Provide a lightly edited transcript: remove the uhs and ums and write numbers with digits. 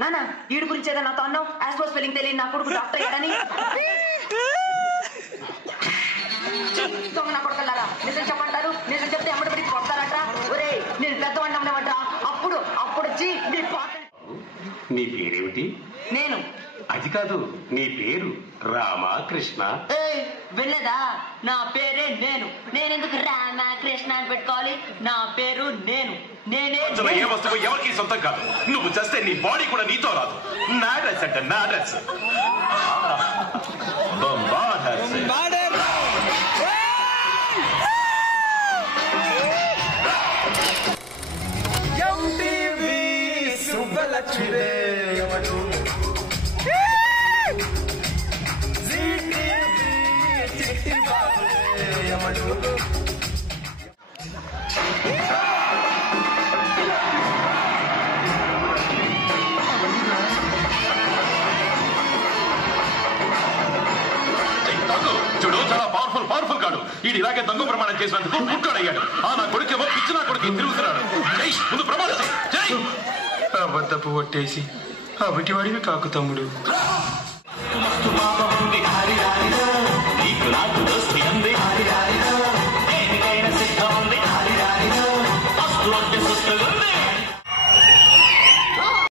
నానా వీడి గురించి ఏదో నాతో అన్నావు ఆస్ట్రో స్పెల్లింగ్ తెలియదు నా కొడుకు డాక్టర్ అయ్యాడని నా కొడుకులారా నిజం చెప్పంటారు నిజం చెప్తే అమ్మడి కొడతారట ఒరే నేను పెద్దవాడిని అమ్మడమట అప్పుడు వచ్చి మీ పాట. నీ పేరేమిటి? నేను. అది కాదు నీ పేరు రామకృష్ణ. వినలేదా? నా పేరే నేను. నేనెందుకు రామకృష్ణ అని పెట్టుకోవాలి? నా పేరు నేను. నేనే ఏ వస్తువు ఎవరికి సొంతం కాదు. నువ్వు చేస్తే నీ బాడీ కూడా నీతో రాదు. నా డ్రెస్ అంటే నా డ్రెస్. చూడు చాలా పవర్ఫుల్ కాడు. ఇది ఇలాగే దొంగ ప్రమాణం చేసినందుకు ముట్టాడయ్యాడు. నా కొడుకేమో పిచ్చి నా కొడుకు తిరుగుతున్నాడు. ముందు ప్రమాణం చేయి. అబద్ధపు ఒట్టేసి అవిటి వాడివి కాకు తమ్ముడు.